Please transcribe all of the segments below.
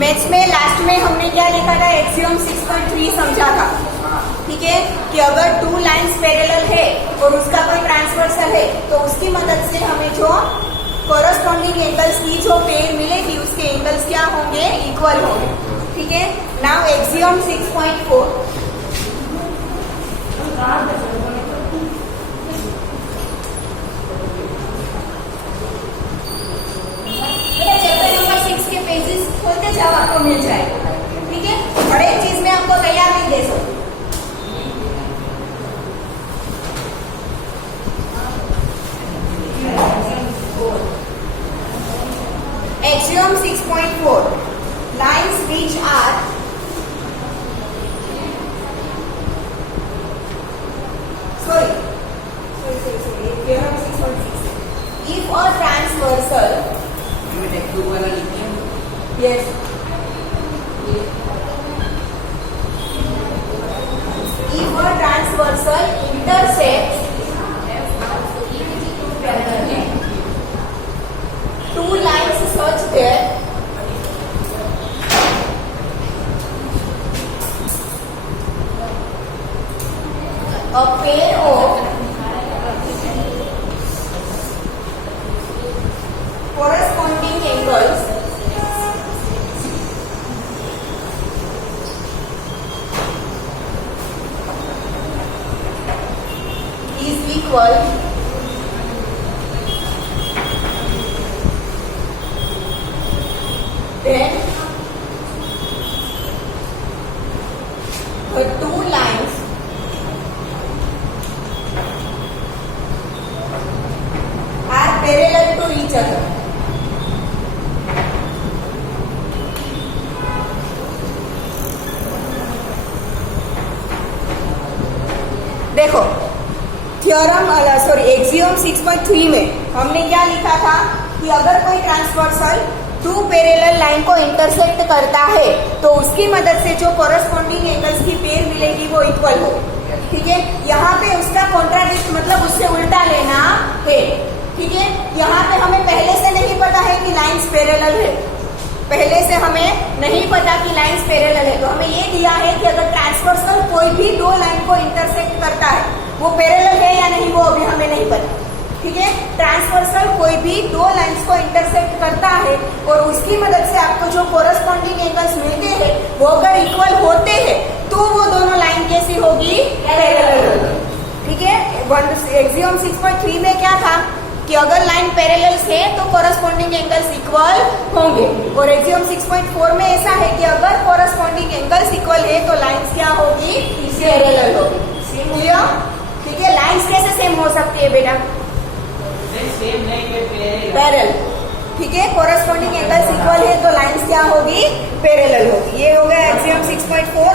Maths में last में हमने क्या लिखा था, एक्सियम 6.3 समझा था, ठीक है, कि अगर टू लाइंस पैरेलल है और उसका कोई ट्रांसवर्सल है तो उसकी मदद से हमें जो कोरस्पॉन्डिंग एंगल्स की जो पेयर मिलेगी उसके एंगल्स क्या होंगे, इक्वल होंगे, ठीक है। नाउ एक्सियम 6.4, चैप्टर नंबर 6 के पेजेस खोलते जाओ, आपको मिल जाएगा, ठीक है। हर एक चीज में आपको तैयार नहीं दे सकते। Axiom 6.4, lines which are theorem 6.6, if a transversal, yes, if a transversal intersects two lines such that a pair of corresponding angles is equal then the two lines are parallel to each other. देखो theorem axiom 6.3 में हमने क्या लिखा था कि अगर कोई transversal two parallel line को इंटरसेक्ट करता है तो उसकी मदद से जो कोरस्पॉन्डिंग एंगल्स की पेयर मिलेगी वो इक्वल हो, ठीक है। यहाँ पे उसका कॉन्ट्राडिक्ट मतलब उससे उल्टा लेना है, ठीक है। यहाँ पे हमें पहले से नहीं पता है कि लाइंस पैरेलल है, पहले से हमें नहीं पता कि लाइंस पैरेलल है, तो हमें ये दिया है कि अगर ट्रांसवर्सल कोई भी दो लाइन को इंटरसेक्ट करता है वो पैरेलल है या नहीं वो अभी हमें नहीं पता, ठीक है। ट्रांसवर्सल कोई भी दो लाइंस को इंटरसेक्ट करता है और उसकी मदद से आपको जो कोरस्पॉन्डिंग एंगल्स मिलते हैं वो अगर इक्वल होते हैं तो वो दोनों लाइन कैसी होगी, पैरेलल होगी, ठीक है। एक्सियम 6.3 में क्या था कि अगर लाइन पैरेलल है तो कोरस्पॉन्डिंग एंगल्स इक्वल होंगे, और एक्सियम 6.4 में ऐसा है कि अगर कोरस्पॉन्डिंग एंगल्स इक्वल है तो लाइंस क्या होगी, पैरेलल होगी, क्लियर, ठीक है। लाइंस कैसे सेम हो सकती है बेटा, पैरेलल, ठीक है। कोरस्पॉन्डिंग एंगल्स इक्वल है तो लाइंस क्या होगी, पैरेलल होगी। ये हो गया एक्सियम 6.4।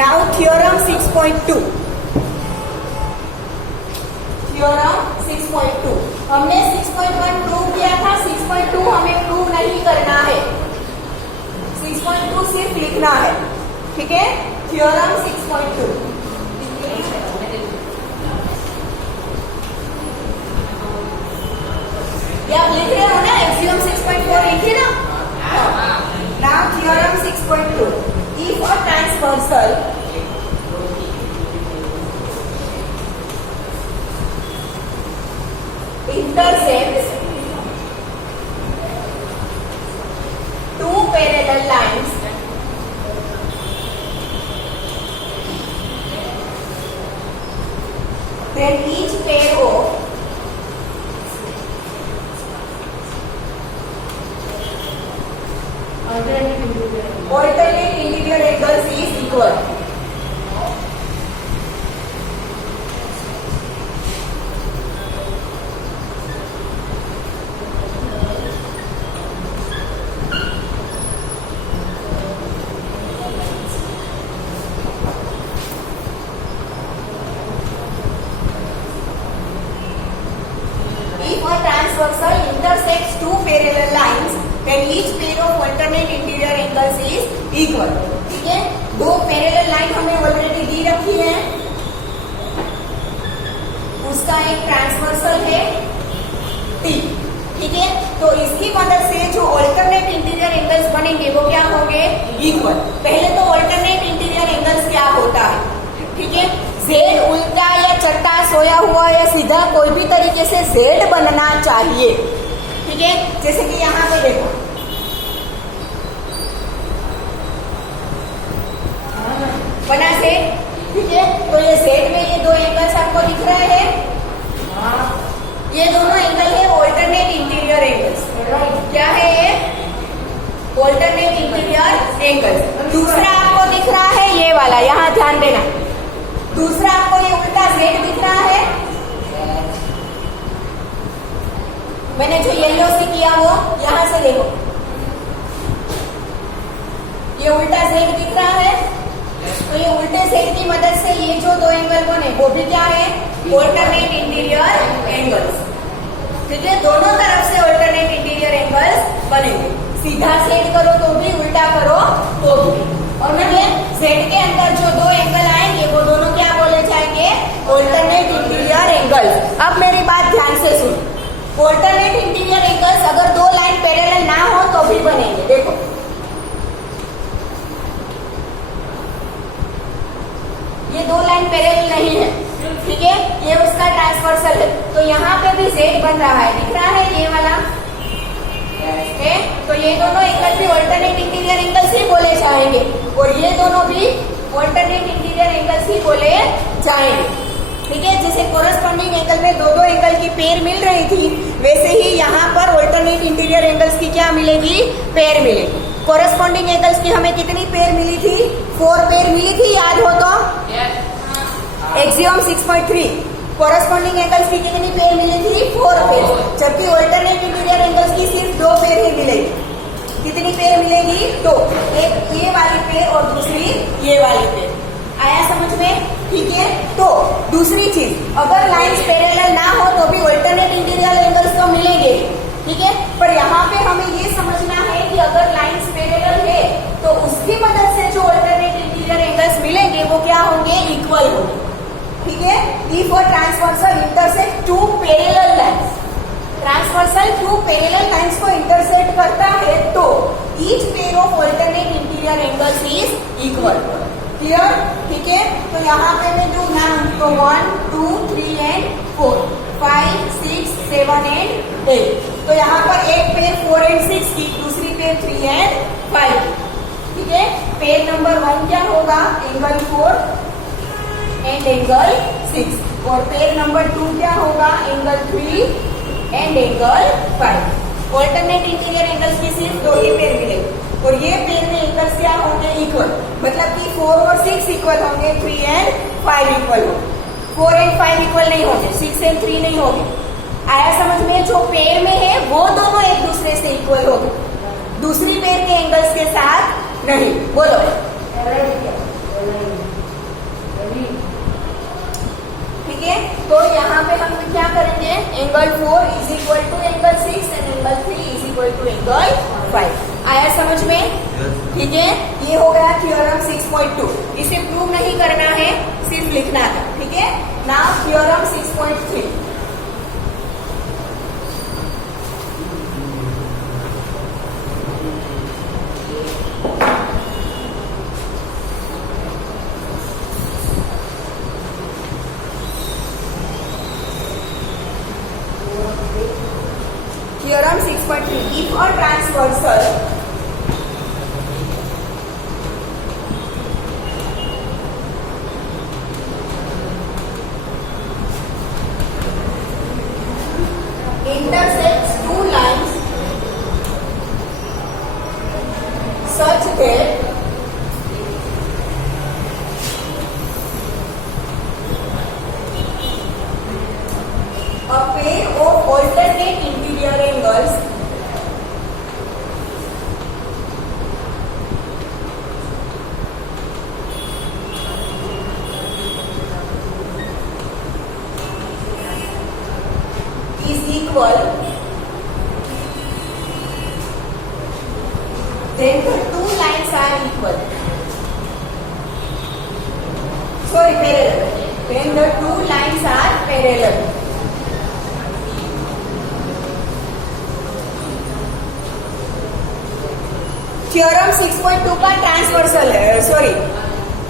नाउ थ्योरम 6.2, थ्योरम 6.2 हमने 6.1 प्रूव किया था, 6.2 हमें प्रूव नहीं करना है, 6.2 सिर्फ लिखना है, ठीक है। थ्योरम 6.2 आप लिख रहे हो ना, एक्सियम 6.4 लिखिए ना। Now theorem 6.2, if a transversal intersects two parallel lines then each pair of alternate interior angles is equal. If a transversal intersects two parallel lines, then each pair of alternate interior angles is equal. ठीक है, दो parallel line हमें already दी रखी है, उसका एक transversal है T, ठीक है। तो इसकी मदद से जो ऑल्टरनेट इंटीरियर एंगल्स बनेंगे वो क्या होंगे, इक्वल। पहले तो ऑल्टरनेट इंटीरियर एंगल्स क्या होता है, ठीक है। जेड उल्टा या चट्टा सोया हुआ या सीधा कोई भी तरीके से जेड बनना चाहिए, ठीक है। जैसे कि यहाँ पे देखो, बना जेड, ठीक है। तो ये जेड में ये दो एंगल्स आपको दिख रहे हैं, ये दोनों एंगल है ऑल्टरनेट इंटीरियर एंगल्स। क्या है ये, ऑल्टरनेट इंटीरियर एंगल्स। दूसरा आपको दिख रहा है ये वाला, यहाँ ध्यान देना। दूसरा आपको ये उल्टा जेड दिख रहा है, मैंने जो येलो से किया वो, यहां से देखो ये उल्टा जेड दिख रहा है। तो ये उल्टे जेड की मदद से ये जो दो एंगल बने वो भी क्या है, ऑल्टरनेट इंटीरियर एंगल्स, ठीक है। दोनों तरफ से ऑल्टरनेट इंटीरियर एंगल्स बनेंगे, सीधा सेट करो तो भी, उल्टा करो तो भी। और ये जेड के अंदर जो दो एंगल आएंगे वो दोनों क्या बोले जाएंगे, ऑल्टरनेट इंटीरियर एंगल्स। अब मेरी बात ध्यान से सुनो, ऑल्टरनेट इंटीरियर एंगल्स अगर दो लाइन पैरेलल ना हो तो भी बनेंगे। देखो ये दो लाइन पैरेलल नहीं है, ठीक है, ये उसका ट्रांसवर्सल है। तो यहाँ पे भी जेड बन रहा है, दिख रहा है ये वाला, है। तो ये दोनों एंगल भी ऑल्टरनेट इंटीरियर एंगल्स ही बोले जाएंगे, और ये दोनों भी ऑल्टरनेट इंटीरियर एंगल्स ही बोले जाएंगे, ठीक है। जैसे कोरस्पॉन्डिंग एंगल में दो दो एंगल की पेयर मिल रही थी, वैसे ही यहाँ पर ऑल्टरनेट इंटीरियर एंगल्स की क्या मिलेगी, पेयर मिलेगी। कोरस्पॉन्डिंग एंगल्स की हमें कितनी पेयर मिली थी, 4 पेयर मिली थी, याद हो तो। एक्सियम 6.3, कोरस्पॉन्डिंग एंगल्स की कितनी पेयर मिली थी, 4 पेयर, जबकि ऑल्टरनेट इंटीरियर एंगल्स की सिर्फ 2 पेयर ही मिलेगी। कितनी पेयर मिलेगी, 2, एक ये वाली पेयर और दूसरी ये वाली पेयर। आया समझ में, ठीक है। तो दूसरी चीज, अगर लाइंस पैरेलल ना हो तो भी ऑल्टरनेट इंटीरियर एंगल्स तो मिलेंगे, ठीक है। पर यहाँ पे हमें ये समझना है कि अगर लाइंस पैरेलल है तो उसकी मदद से जो ऑल्टरनेट इंटीरियर एंगल्स मिलेंगे वो क्या होंगे, इक्वल होंगे, ठीक है। If a transversal intersect two parallel lines, transversal two parallel lines को इंटरसेक्ट करता है तो each pair of alternate interior angles is equal. Clear, ठीक है। तो यहाँ पे मैं जो नाम तो 1, 2, 3 एंड 4, 5, 6, 7 एंड 8। तो यहाँ पर एक पेयर 4 एंड 6 की, दूसरी पेयर 3 एंड 5 की, ठीक है। पेयर नंबर 1 क्या होगा, एंगल 4 एंड एंगल 6, और पेयर नंबर 2 क्या होगा, angle 3 and angle 5। Alternate interior angles की सिर्फ 2 ही पेयर मिलेगी, और ये पेयर में एंगल्स क्या होंगे, इक्वल। मतलब कि 4 और 6 इक्वल होंगे, 3 एंड 5 इक्वल होंगे, 4 एंड 5 इक्वल नहीं होंगे, 6 एंड 3 नहीं होंगे। आया समझ में, जो पेयर में है वो दोनों एक दूसरे से इक्वल होंगे, दूसरी पेयर के एंगल्स के साथ नहीं। बोलो, ठीक है। तो यहाँ पे हम क्या करेंगे, angle 4 is equal to angle 6 and angle 3 is equal to angle 5। आया समझ में, ठीक है। ये हो गया थ्योरम 6.2। इसे प्रूव नहीं करना है, सिर्फ लिखना था, ठीक है। Now theorem 6.3। Theorem 6.3, if a transversal intersects two lines such that a pair of alternate interior angles is equal, then the two lines are equal. Sorry, parallel. Then the two lines are parallel. Theorem 6.2 का transversal है, sorry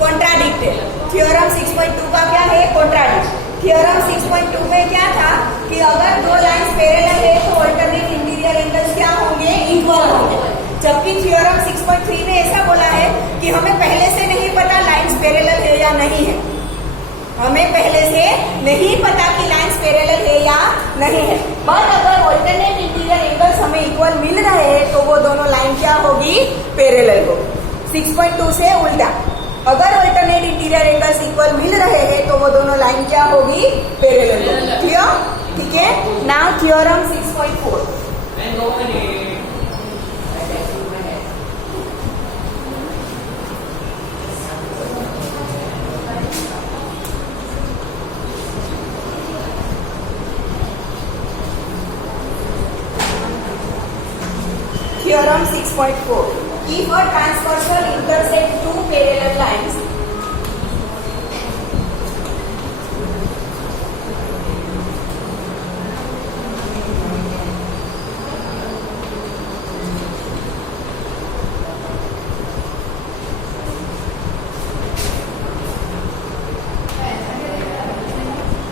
contradict है। Theorem 6.2 का क्या है? Contradict. Theorem 6.2 में क्या था कि अगर दो लाइंस पैरेलल है तो अल्टरनेट इंटीरियर एंगल्स क्या होंगे? इक्वल होंगे। जबकि थ्योरम 6.3 में ऐसा बोला है कि हमें पहले से नहीं पता लाइंस पैरेलल है या नहीं है। हमें पहले से नहीं पता कि लाइंस पैरेलल है या नहीं है, बट अगर अल्टरनेट इंटीरियर एंगल्स हमें इक्वल मिल रहे हैं तो वो दोनों लाइन क्या होगी? पैरेलल होगी। 6.2 से उल्टा, अगर अल्टरनेट इंटीरियर एंगल्स इक्वल मिल रहे हैं तो वो दोनों लाइन क्या होगी? पैरेलल होगी। क्लियर? ठीक है। Now theorem 6.4। Theorem 6.4. If a transversal intersect two parallel lines,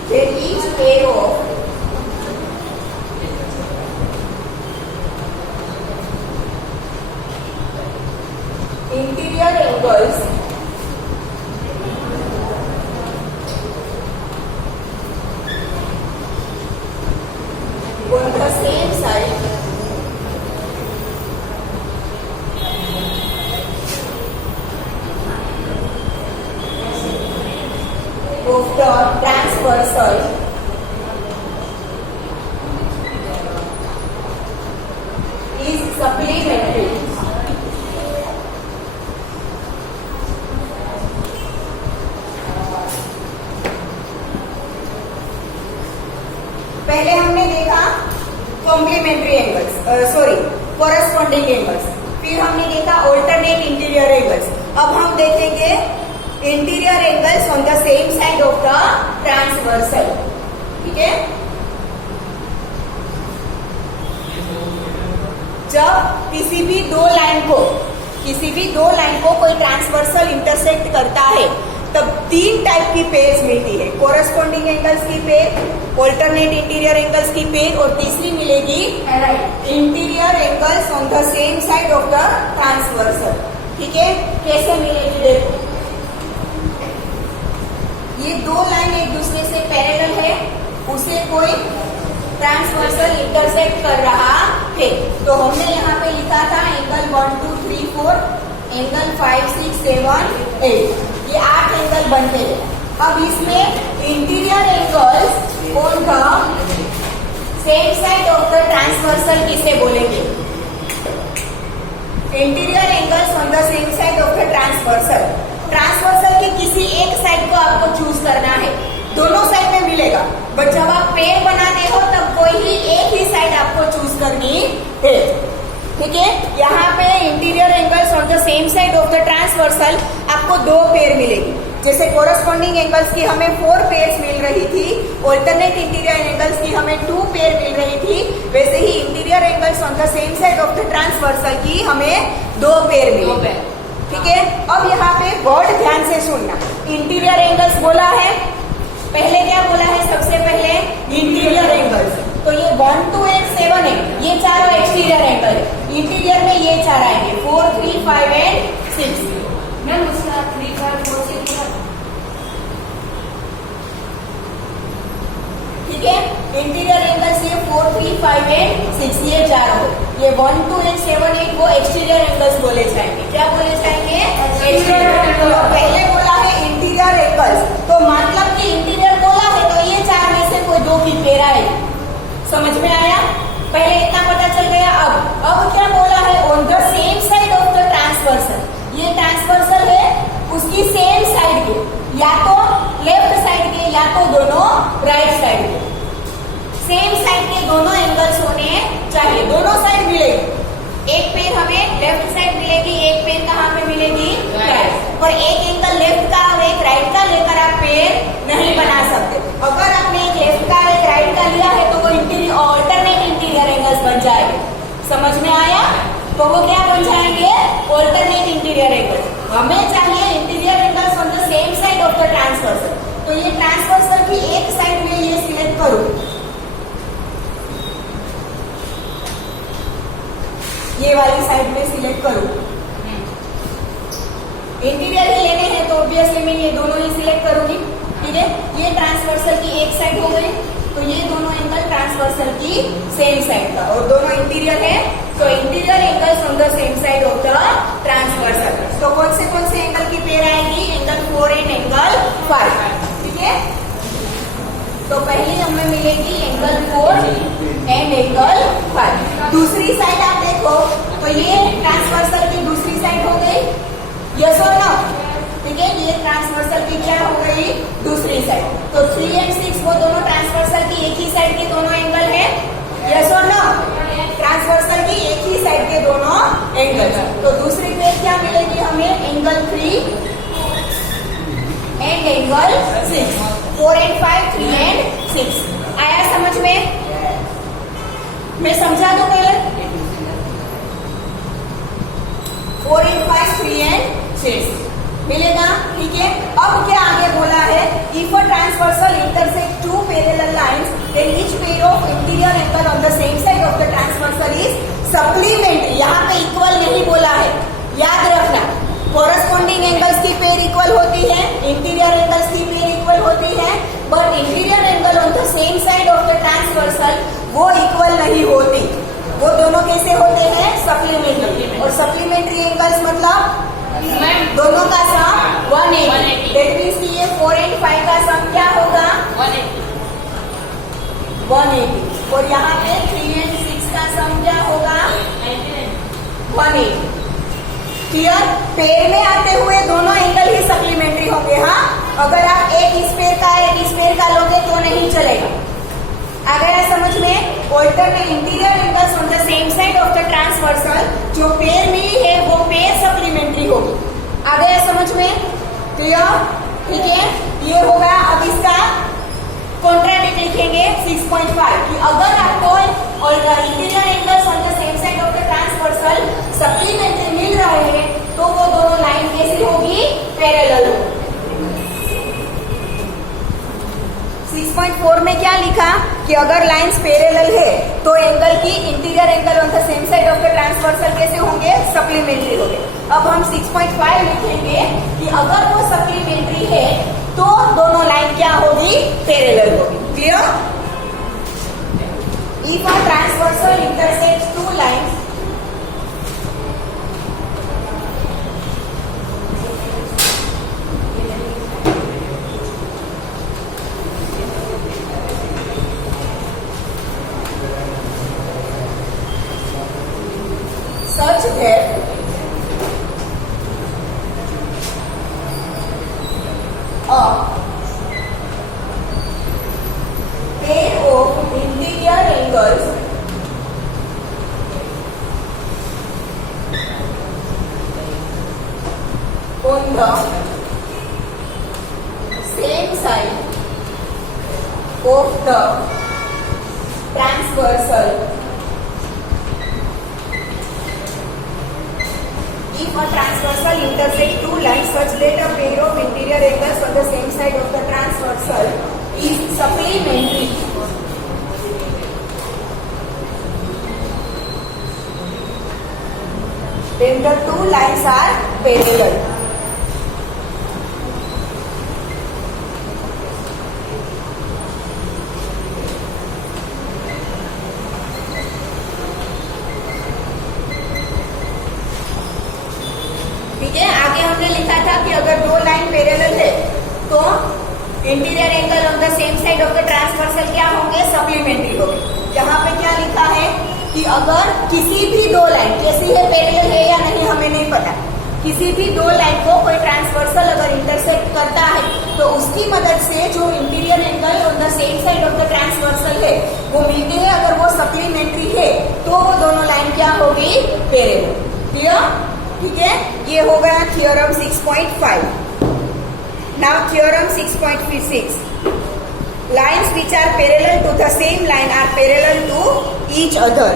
then each pair of interior angles on the same side of the transversal is supplementary. पहले हमने देखा complementary angles, sorry corresponding angles, फिर हमने देखा alternate interior angles. अब हम देखेंगे interior angles on the same side of the transversal. ठीक है। जब किसी भी दो लाइन को कोई ट्रांसवर्सल इंटरसेक्ट करता है तब तीन टाइप की पेयर्स मिलती है, कोरस्पॉन्डिंग एंगल्स की पेयर, ऑल्टरनेट इंटीरियर एंगल्स की पेयर और तीसरी मिलेगी interior angles on the same side of the transversal. ठीक है। कैसे मिलेगी? देखो, ये दो लाइन एक दूसरे से पैरेलल है, उसे कोई ट्रांसवर्सल इंटरसेक्ट कर रहा है, तो हमने यहाँ पे लिखा था एंगल 1 2 3 4, एंगल 5 6 7 8, ये 8 एंगल बनते हैं। अब इसमें interior angles on the same side of the transversal किसे बोलेंगे? Interior angles on the same side of the transversal. Transversal की किसी एक साइड को आपको चूज करना है, दोनों साइड में मिलेगा, बट जब आप पेयर बनाते हो तब कोई ही एक ही साइड आपको चूज करनी है। ठीक है। यहाँ पे interior angles on the same side of the transversal आपको दो पेयर मिलेगी। जैसे कोरस्पॉन्डिंग एंगल्स की हमें 4 पेयर्स मिल रही थी, ऑल्टरनेट इंटीरियर एंगल्स की हमें 2 पेयर मिल रही थी, वैसे ही interior angles on the same side of the transversal की हमें 2 पेयर मिली। ठीक है। अब यहाँ पे वर्ड ध्यान से सुनना। इंटीरियर एंगल्स बोला है, पहले क्या बोला है? सबसे पहले इंटीरियर एंगल्स, तो ये 1 2 8 7 8 ये चारों एक्सटीरियर एंगल है। इंटीरियर में ये 4 आएंगे 4 3 5 एंड 6। मैम उसका 3 5 4 6। ठीक है। इंटीरियर एंगल्स ये 4 3 5 एंड 6 ये चारों, ये 1 2 8 7 8 वो एक्सटीरियर एंगल्स बोले जाएंगे। क्या बोले जाएंगे? एक्सटीरियर। तो पहले बोला है इंटीरियर एंगल्स, तो मतलब कि इंटीरियर बोला है तो ये 4 में से कोई 2 की पेयर आएगी। समझ में आया? पहले इतना पता चल गया। अब क्या बोला है? On the same side of the transversal. ये ट्रांसवर्सल है, उसकी सेम साइड के, या तो लेफ्ट साइड के या तो दोनों राइट साइड के, सेम साइड के दोनों एंगल्स होने चाहिए, दोनों साइड मिलेगी। एक पेयर हमें लेफ्ट साइड मिलेगी, एक पेयर कहाँ पे मिलेगी? राइट। और एक एंगल लेफ्ट का और एक राइट का लेकर आप पेयर नहीं बना सकते। अगर आपने एक लेफ्ट का एक राइट का लिया है तो वो ऑल्टरनेट इंटीरियर एंगल्स बन जाएंगे। समझ में आया? तो वो क्या बन जाएंगे? ऑल्टरनेट इंटीरियर एंगल, हमें चाहिए interior angles on the same side of the transversal. तो ये ट्रांसवर्सल की एक साइड में ये सिलेक्ट करूं, ये वाली साइड में सिलेक्ट करूं। इंटीरियर ही लेने हैं तो ऑब्वियसली मैं ये दोनों ही सिलेक्ट करूंगी, ठीक है। ये ट्रांसवर्सल की एक साइड हो गई, तो ये दोनों एंगल ट्रांसवर्सल की सेम साइड का, और दोनों इंटीरियर है, तो interior angles on the same side of the transversal. तो कौन से एंगल की पेयर आएगी? एंगल 4 एंड एंगल 5, ठीक है। तो पहली हमें मिलेगी एंगल 4 एंड एंगल 5। दूसरी साइड आप देखो तो ये ट्रांसवर्सल की दूसरी साइड हो गई, यस और नो, ठीक है। ये ट्रांसवर्सल की क्या हो गई? दूसरी साइड। तो 3 एंड 6 वो दोनों ट्रांसवर्सल की एक ही साइड के दोनों एंगल है, यस और नो। ट्रांसवर्सल की एक ही साइड के दोनों एंगल। तो दूसरी पेज क्या मिलेगी हमें? Angle 3 and angle 6। 4 and 5, 3 and 6। आया समझ में? मैं समझा दूं पहले। 4 एंड 5, 3 एंड 6 मिलेगा, ठीक है। अब क्या आगे बोला है? If a transversal intersect two parallel lines then each pair of interior angle on the same side of the transversal is supplementary. यहाँ पे इक्वल नहीं बोला है, याद रखना। कोरस्पॉन्डिंग एंगल्स की पेयर इक्वल होती है, इंटीरियर एंगल्स की पेयर इक्वल होती है, but interior angle on the same side of the transversal वो इक्वल नहीं होती। वो दोनों कैसे होते हैं? सप्लीमेंट्री। और सप्लीमेंट्री एंगल्स मतलब दोनों का सम 180। दैट मीन्स कि ये 4 एंड 5 का सम क्या होगा? 180। और यहाँ पे 3 एंड 6 का सम क्या होगा? 180। क्लियर? पेयर में आते हुए दोनों एंगल ही सप्लीमेंट्री होंगे। हाँ, अगर आप एक इस पेयर का एक इस पेयर का लोगे तो नहीं चलेगा। आ गया समझ में? Alternate interior angles on the same side of the transversal, जो पेयर मिली है वो पेयर सप्लीमेंट्री होगी। आ गया समझ में? क्लियर? ठीक है, ये हो गया। अब इसका कॉन्ट्राडिक्ट लिखेंगे 6.5 कि अगर आपको interior angles on the same side of the transversal supplementary मिल रहे हैं तो वो दोनों लाइन कैसी होगी? पैरेलल होगी। 6.4 में क्या लिखा कि अगर लाइंस पैरेलल है तो एंगल की interior angle on the same side of the transversal कैसे होंगे? सप्लीमेंट्री होंगे। अब हम 6.5 लिखेंगे कि अगर वो सप्लीमेंट्री है तो दोनों लाइन क्या होगी? पैरेलल होगी। Clear? If a transversal intersects two lines such that a pair of interior angles on the same side of the transversal, if a transversal intersects two lines such that a pair of interior angles on the same side of the transversal is supplementary, then the two lines are parallel. ठीक है, आगे हमने लिखा था कि अगर दो line parallel है तो interior angle on the same side of the transversal क्या होंगे? सप्लीमेंट्री होंगे। यहाँ पे क्या लिखा है कि अगर किसी भी दो लाइन कैसी है, पैरेलल है या नहीं हमें नहीं पता, किसी भी दो लाइन को कोई ट्रांसवर्सल अगर इंटरसेक्ट करता है तो उसकी मदद से जो interior angle on the same side of the transversal है वो मिलते हैं। अगर वो सप्लीमेंट्री है तो वो दोनों लाइन क्या होगी? पैरेलल। क्लियर? ठीक है, ये हो गया theorem 6.5। Now theorem 6.6, lines which are parallel to the same line are parallel to each other.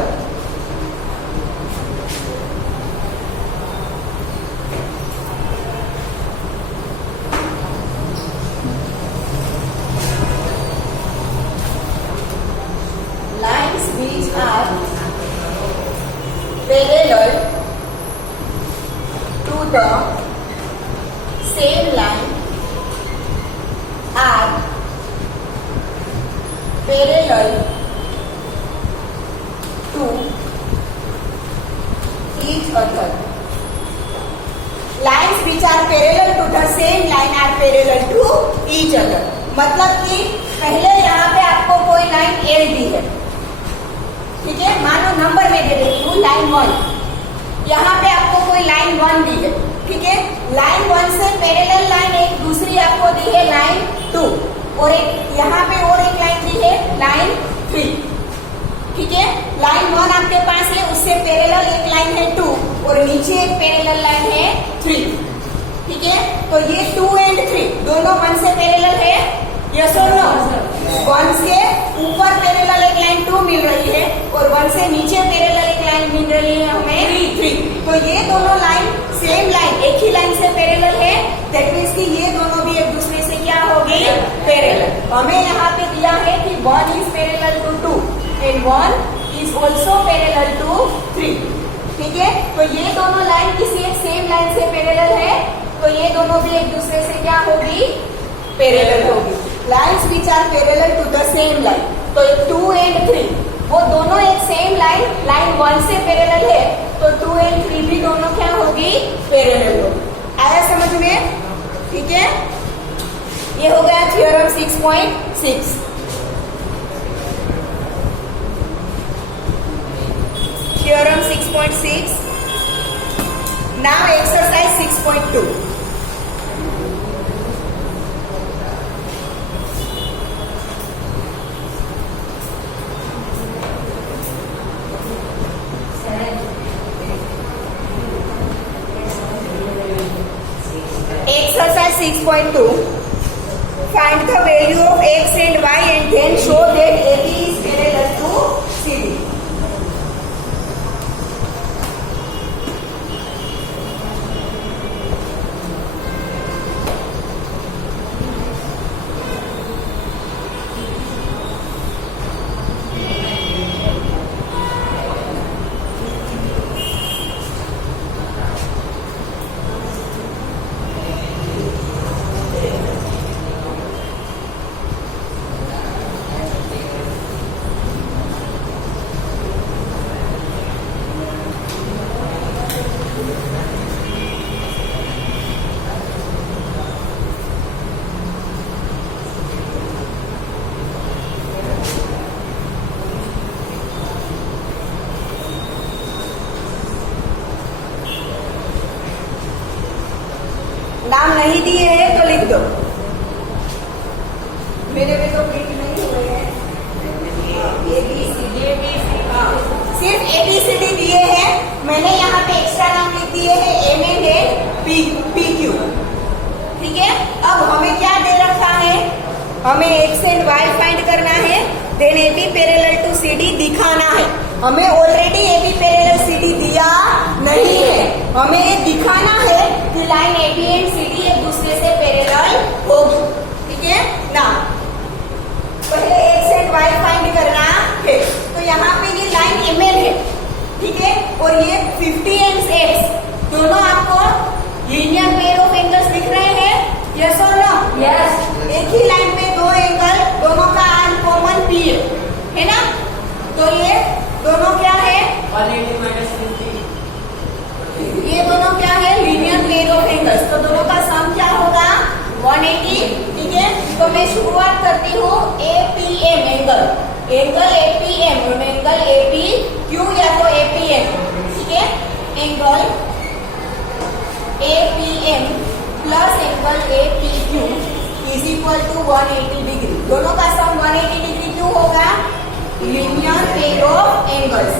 parallel to the same line are parallel to each other. Lines which are parallel to the same line are parallel to each other. मतलब कि पहले यहाँ पे आपको कोई line L दी है, ठीक है, मानो नंबर में दे देती हूँ लाइन 1, यहाँ पे आपको कोई लाइन 1 दी है, ठीक है, लाइन 1 से पैरेलल लाइन एक दूसरी आपको दी है लाइन 2, और एक यहाँ पे और एक लाइन दी है लाइन 3, ठीक है, लाइन 1 आपके पास है, उससे पैरेलल एक लाइन है 2 और नीचे एक पैरेलल लाइन है 3, ठीक है, तो ये 2 and 3 दोनों 1 से पैरेलल है, यस और नो? 1 से ऊपर पैरेलल एक लाइन 2 मिल रही है और 1 से नीचे पैरेलल एक लाइन मिल रही है हमें 3, तो ये दोनों लाइन सेम लाइन एक ही लाइन से पैरेलल है, दैट मीन्स कि ये दोनों भी एक दूसरे से क्या होगी, पैरेलल। हमें यहाँ पे दिया है कि 1 is parallel to 2 and 1 is also parallel to 3, ठीक है, तो ये दोनों लाइन किसी एक सेम लाइन से पैरेलल है, तो ये दोनों भी एक दूसरे से क्या होगी, पैरेलल होगी। Lines which are parallel to the same line, तो 2 and 3 वो दोनों एक सेम लाइन 1 से पैरेलल है, तो 2 and 3 भी दोनों क्या होगी, पैरेलल होगी। आया समझ में? ठीक है, ये हो गया theorem 6.6। Theorem 6.6. Now exercise 6.2. Exercise 6.2. Find the value of x and y and then show that AB is parallel to CD. नाम नहीं दिए हैं तो लिख दो, मेरे में तो प्रिंट नहीं हुए हैं, सिर्फ ABCD दिए हैं, मैंने यहाँ पे एक्स्ट्रा नाम लिख दिए हैं M and N PQ, ठीक है। अब हमें क्या दे रखा है, हमें x and y फाइंड करना है, then AB parallel to CD दिखाना है। हमें ऑलरेडी AB पैरेलल CD दिया नहीं है, हमें ये दिखाना है कि लाइन AB एंड CD एक दूसरे से पैरेलल होगी, ठीक है ना। पहले x एंड y फाइंड करना है, तो यहाँ पे ये लाइन MN है, ठीक है, और ये 50 and x दोनों आपको लीनियर पेयर ऑफ एंगल्स दिख रहे हैं, यस और नो? यस। एक ही लाइन पे दो एंगल, दोनों का अनकॉमन P है ना, तो ये दोनों क्या है, 180 minus 50, ये दोनों क्या है, लीनियर पेयर ऑफ एंगल्स, तो दोनों का सम क्या होगा, 180, ठीक है। तो मैं शुरुआत करती हूँ APM angle APM, angle APQ या तो APM, ठीक है, angle APM plus angle APQ is equal to 180 degree. दोनों का सम 180 डिग्री क्यों होगा, लीनियर पेयर ऑफ एंगल्स,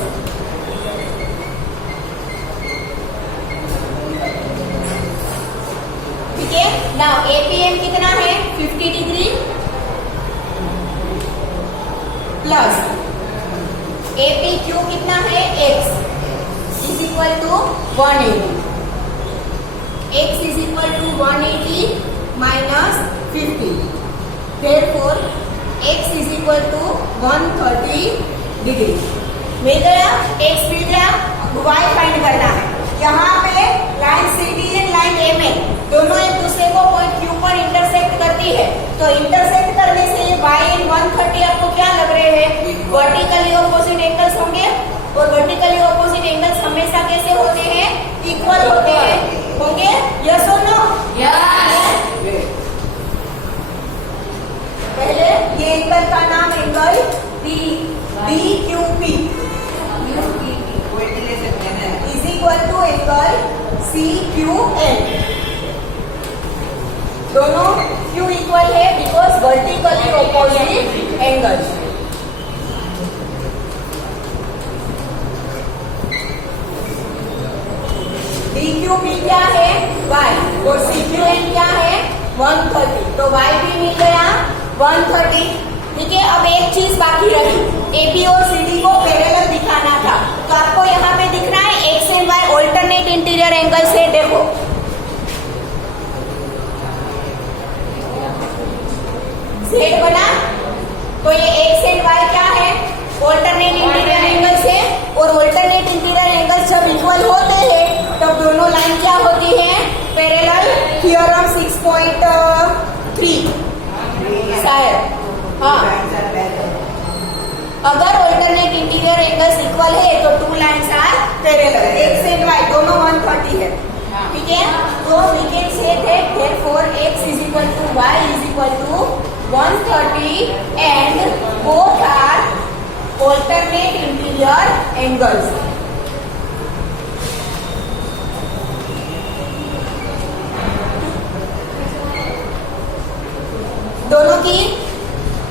ठीक है। नाउ APM कितना है, 50 डिग्री प्लस APQ कितना है, x is equal to 180, x is equal to 180 minus 50, therefore x is equal to 130 degree. मिल गया, x मिल गया, y इक्वल होते हैं, होंगे? यस और नो? पहले ये एंगल का नाम angle DQP is equal to angle CQL। दोनों क्यों इक्वल है? Because vertically opposite angle. DQP क्या है? Y और CQN क्या है? 130। तो Y भी मिल गया 130। ठीक है, अब एक चीज बाकी रही, AB और CD को पैरेलल दिखाना था। तो आपको यहाँ पे दिख रहा है X and Y alternate interior angle से। देखो Z बना, तो ये X एंड Y क्या है? ऑल्टरनेट इंटीरियर एंगल से। और ऑल्टरनेट इंटीरियर एंगल जब इक्वल होते हैं तब दोनों लाइन क्या होती है? पैरेलल। थ्योरम 6.3 शायद, हाँ। अगर ऑल्टरनेट इंटीरियर एंगल्स इक्वल है तो two lines are parallel. X and Y दोनों 130 है, ठीक है? तो we can say that therefore X is equal to Y is equal to 130 and both are alternate interior angles. दोनों की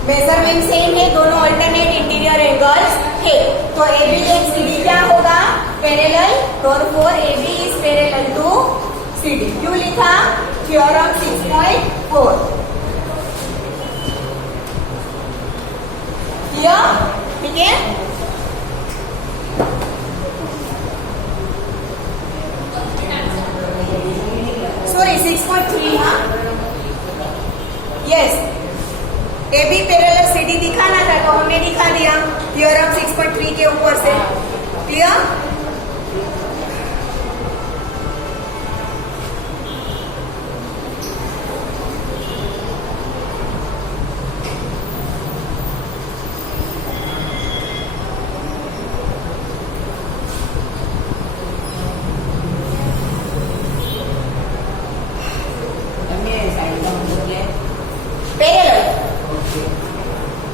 मेजरमेंट सेम है, दोनों अल्टरनेट इंटीरियर एंगल्स है। तो AB एंड CD क्या होगा? Parallel. therefore AB is parallel to CD। क्यों लिखा? थ्योरम 6.4। ठीक है? सॉरी 6.3, हाँ यस। AB पैरेलल CD दिखाना था तो हमने दिखा दिया थ्योरम 6.3 के ऊपर से। क्लियर?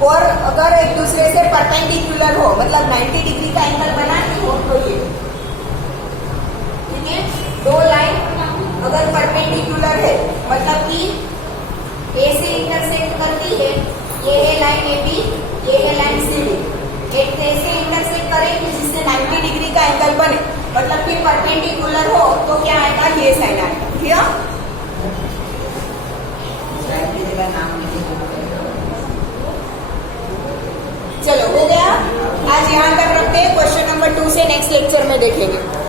और अगर एक दूसरे से परपेंडिकुलर हो, मतलब 90 डिग्री का एंगल बनानी हो तो ये, ठीक है? दो लाइन अगर परपेंडिकुलर है मतलब कि A से इंटरसेक्ट करती है, ये है लाइन AB, ये है लाइन CD। एक ऐसे इंटरसेक्ट करेंगे जिससे 90 डिग्री का एंगल बने, मतलब कि परपेंडिकुलर हो तो क्या आएगा? ये साइन आएगा। ठीक है?